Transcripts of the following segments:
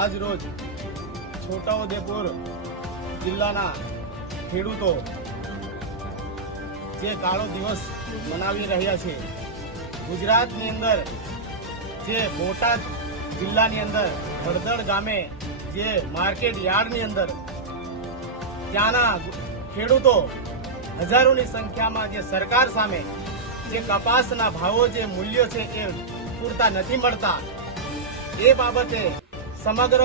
આજ રોજ છોટાઉદેપુર જિલ્લાના ખેડૂતો જે કાળો દિવસ મનાવી રહ્યા છે, ગુજરાતની અંદર જે બોટાદ જિલ્લાની અંદર હળદળ ગામે જે માર્કેટ યાર્ડની અંદર ત્યાંના ખેડૂતો હજારોની સંખ્યામાં જે સરકાર સામે જે કપાસના ભાવો જે મૂલ્યો છે એ પૂરતા નથી મળતા, એ બાબતે સમગ્ર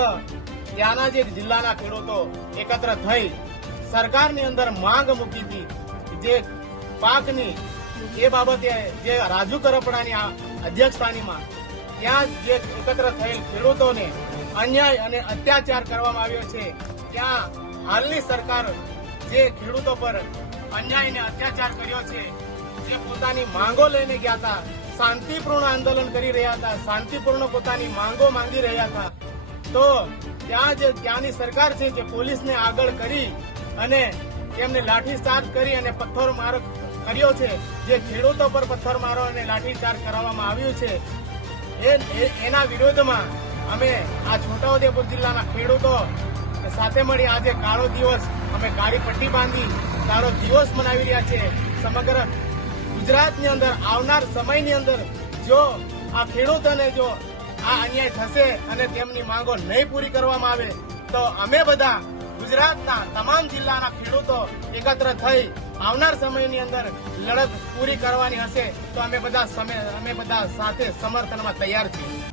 ત્યાંના જે જિલ્લાના ખેડૂતો એકત્ર થઈ સરકારની અંદર માંગ મૂકી હતી જે પાકની એ બાબતે જે રાજુ કરપડાની આ અધ્યક્ષસ્થાનીમાં ત્યાં જે એકત્ર થયેલ ખેડૂતોને અન્યાય અને અત્યાચાર કરવામાં આવ્યો છે, ત્યાં હાલની સરકાર જે ખેડૂતો પર અન્યાય અને અત્યાચાર કર્યો છે, જે પોતાની માંગો લઈને ગયા હતા, શાંતિપૂર્ણ આંદોલન કરી રહ્યા હતા, શાંતિપૂર્ણ પોતાની માંગો માંગી રહ્યા હતા તો ત્યાં જે ત્યાંની સરકાર છે જે પોલીસને આગળ કરી અને તેમને લાઠીચાર્જ કરી અને પથ્થર મારો કર્યો છે. જે ખેડૂતો પર પથ્થર મારો અને લાઠીચાર્જ કરવામાં આવ્યું છે. એના વિરોધમાં અમે આ છોટાઉદેપુર જિલ્લાના ખેડૂતો સાથે મળી આજે કાળો દિવસ અમે કાળી પટ્ટી બાંધી કાળો દિવસ મનાવી રહ્યા છે સમગ્ર ગુજરાતની અંદર આવનાર સમયની અંદર જો આ ખેડૂતોને જો આ અન્યાય થશે અને તેમની માંગો નહીં પૂરી કરવામાં આવે, તો અમે બધા ગુજરાતના તમામ જિલ્લાના ખેડૂતો એકત્ર થઈ આવનાર સમયની અંદર લડત પૂરી કરવાની હશે, તો અમે બધા અમે બધા સાથે સમર્થનમાં તૈયાર છીએ.